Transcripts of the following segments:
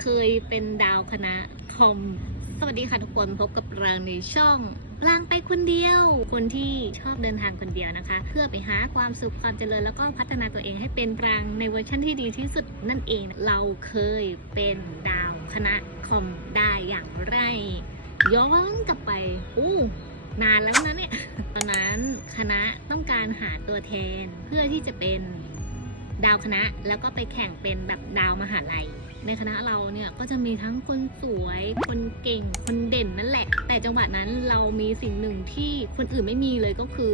เคยเป็นดาวคณะคอม สวัสดีค่ะทุกคนพบกับรางในช่องปรางไปคนเดียว คนที่ชอบเดินทางคนเดียวนะคะ เพื่อไปหาความสุขความเจริญแล้วก็พัฒนาตัวเองให้เป็นปรางในเวอร์ชันที่ดีที่สุดนั่นเอง เราเคยเป็นดาวคณะคอมได้อย่างไร ย้อนกลับไปอู้นานแล้วนะเนี่ย ตอนนั้นคณะต้องการหาตัวแทนเพื่อที่จะเป็น ดาวคณะ แล้วก็ไปแข่งเป็นแบบดาวมหาลัย ในคณะเราเนี่ยก็จะมีทั้งคนสวย คนเก่ง คนเด่นนั่นแหละ แต่จังหวะนั้นเรามีสิ่งหนึ่งที่คนอื่นไม่มีเลยก็คือ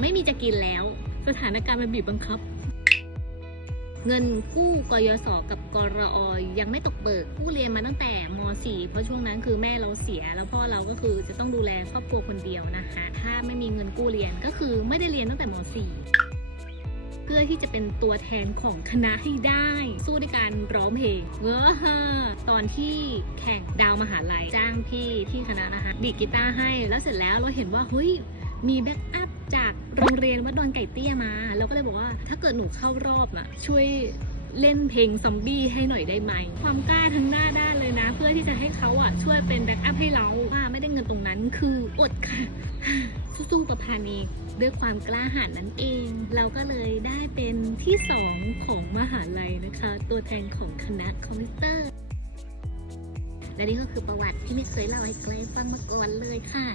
ไม่มีจะกินแล้ว สถานการณ์มันบีบบังคับ เงินกู้กยศกับกรอยังไม่ตกเบิกกู้เรียนมาตั้งแต่ม .4 เพราะช่วงนั้นคือแม่เราเสีย แล้วพ่อเราก็คือจะต้องดูแลครอบครัวคนเดียวนะคะ ถ้าไม่มีเงินกู้เรียนก็คือไม่ได้เรียนตั้งแต่ม .4 พื่อที่จะเป็นตัวแทนของคณะให้ได้ สู้ในการร้องเพลงเออตอนที่แข่งดาวมหาลัยจ้างพี่ที่คณะนะคะดีกีตาร์ให้ แล้วเสร็จแล้วเราเห็นว่าเฮ้ยมีแบ็กอัพจากโรงเรียนวัดดอนไก่เตี้ยมา เราก็เลยบอกว่าถ้าเกิดหนูเข้ารอบอะช่วยเล่นเพลงซอมบี้ให้หน่อยได้ไหม ความกล้าทั้งหน้าด้านเลยนะ เพื่อที่จะให้เขาอะช่วยเป็นแบ็กอัพให้เรา คืออดค่ะ สู้ๆประพานีด้วยความกล้าหาญนั่นเอง เราก็เลยได้เป็นที่สองของมหาลัยนะคะ ตัวแทนของคณะคอมพิวเตอร์ และนี่ก็คือประวัติที่ไม่เคยเล่าให้ใครฟังมาก่อนเลยค่ะ